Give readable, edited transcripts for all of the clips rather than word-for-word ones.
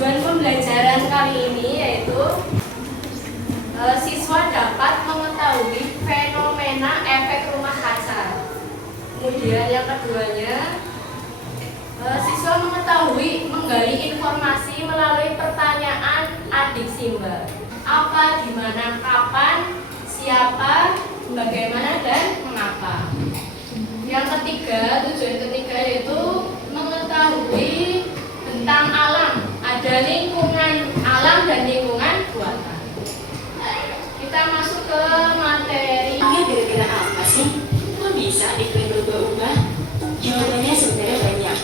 Tujuan pembelajaran kali ini yaitu siswa dapat mengetahui fenomena efek rumah kaca. Kemudian yang keduanya, siswa mengetahui menggali informasi melalui pertanyaan adik simbol. Apa, di mana, kapan, siapa, bagaimana, dan mengapa. Yang ketiga, tujuan ketiga yaitu mengetahui tentang alam. Ada lingkungan alam dan lingkungan buatan. Kita masuk ke materi. Kira-kira apa sih? Kok bisa iklim berubah-ubah? Jawabannya sebenarnya banyak.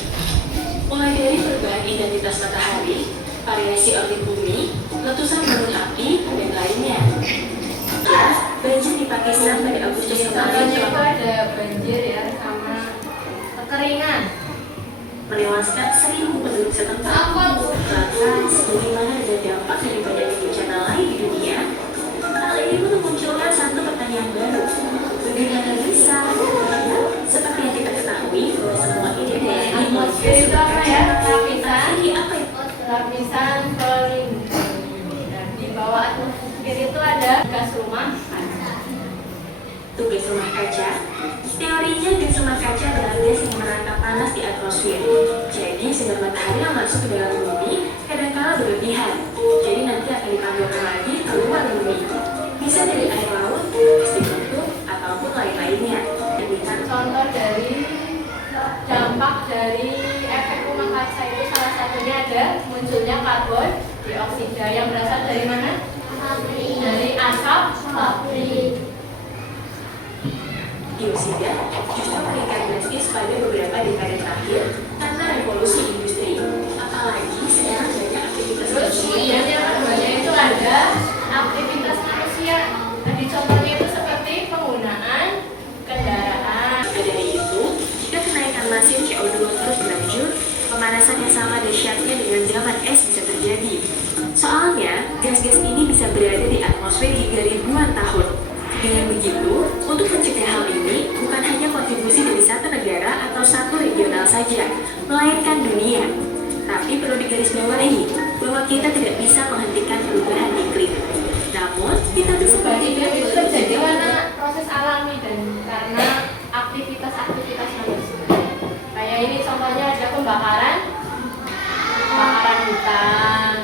Mulai dari perubahan identitas matahari, variasi orbit bumi, letusan gunung api, dan lainnya. Banjir di Pakistan pada Agustus kemarin Contohnya itu ada banjir ya, sama kekeringan, menewaskan 1.000 penduduk setempat. Lantas, bagaimana ada dampak dari banyak bencana lain di dunia? Hal ini pun memunculkan satu pertanyaan baru. Bagaimana bisa? Seperti yang kita ketahui, bahwa semua ini adalah atmosfer itu apa ya? Lapisan, Ini apa ya? lapisan pelindung. Dan di bawah atmosfer itu ada gas rumah kaca. Tugas rumah kaca. Teorinya gas rumah kaca adalah gas yang menangkap panas di atmosfer. Jadi sinar matahari yang masuk ke dalam bumi kadang-kala berlebihan. Jadi nanti akan dipantulkan lagi keluar bumi. Bisa dari air laut, es dibentuk, ataupun lain-lainnya. Contoh dari dampak dari efek rumah kaca itu salah satunya ada munculnya karbon dioksida yang berasal dari mana? Dari asap pabrik. Dioksida justru meningkat drastis pada beberapa dekade terakhir karena revolusi industri. Apalagi sekarang banyak aktivitas Terus kemudian yang keduanya itu ada aktivitas manusia. Tadi contohnya itu seperti penggunaan kendaraan. Maka dari itu, jika kenaikan masif CO2 terus berlanjut, pemanasan yang sama dahsyatnya dengan zaman es bisa terjadi. Soalnya, gas-gas ini bisa berada di atmosfer hingga ribuan tahun. Dengan begitu, untuk mencegah hal ini, bukan hanya kontribusi dari satu negara atau satu regional saja, melainkan dunia. Tapi perlu digarisbawahi bahwa kita tidak bisa menghentikan perubahan iklim. Namun, kita bisa Iklim itu terjadi karena proses alami dan karena aktivitas manusia. Kayak ini contohnya ada pembakaran hutan.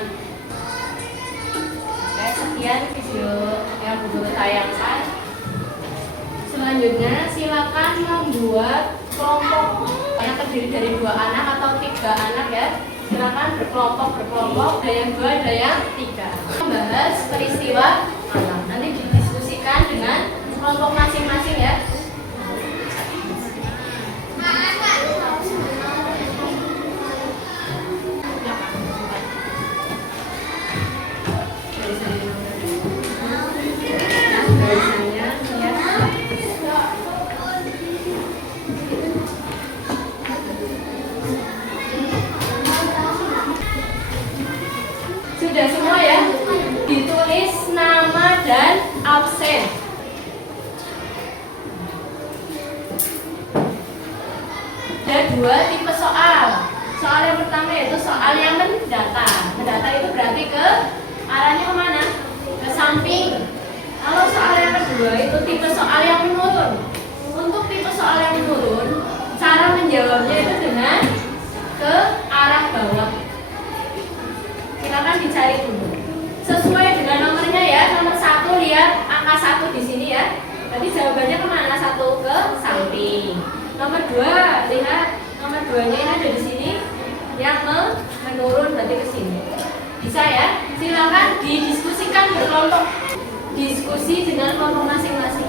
Sekian video yang Bunda tayangkan. Selanjutnya silakan membuat kelompok yang terdiri dari 2 anak atau 3 anak ya. Silakan berkelompok, ada yang 2, ada yang 3. Membahas peristiwa alam. Nanti didiskusikan dengan kelompok masing-masing ya. Sudah semua ya? Ditulis nama dan absen. Ada 2 tipe soal. Soal yang pertama yaitu soal yang mendata. Mendata itu berarti ke arahnya kemana? Ke samping. Kalau soal yang kedua itu tipe soal yang menurun. Untuk tipe soal yang menurun, cara menjawabnya itu dengan ke arah bawah. Silakan dicari dulu. Sesuai dengan nomornya ya. Nomor 1 lihat angka 1 di sini ya. Berarti jawabannya kemana? 1 ke samping. Nomor 2 lihat nomor 2-nya ini ada di sini. Yang menurun berarti ke sini. Bisa ya? Silakan didiskusikan berkelompok. Diskusi dengan kelompok masing-masing.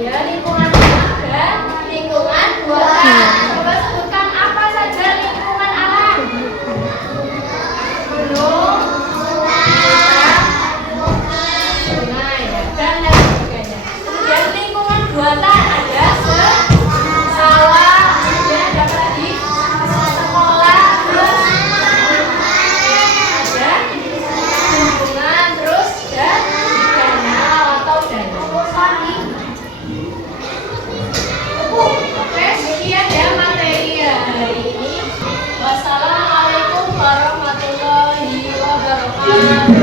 Ya, lingkungan alam dan lingkungan buatan. Coba sebutkan apa saja lingkungan alam. Gunung, sungai, dan lain sebagainya. Kemudian lingkungan buatan ada sawah, kemudian ada apa lagi? Sekolah, terus ada lingkungan, terus dan danau atau danau. Oke, sekian ya materi hari ini. Wassalamualaikum warahmatullahi wabarakatuh.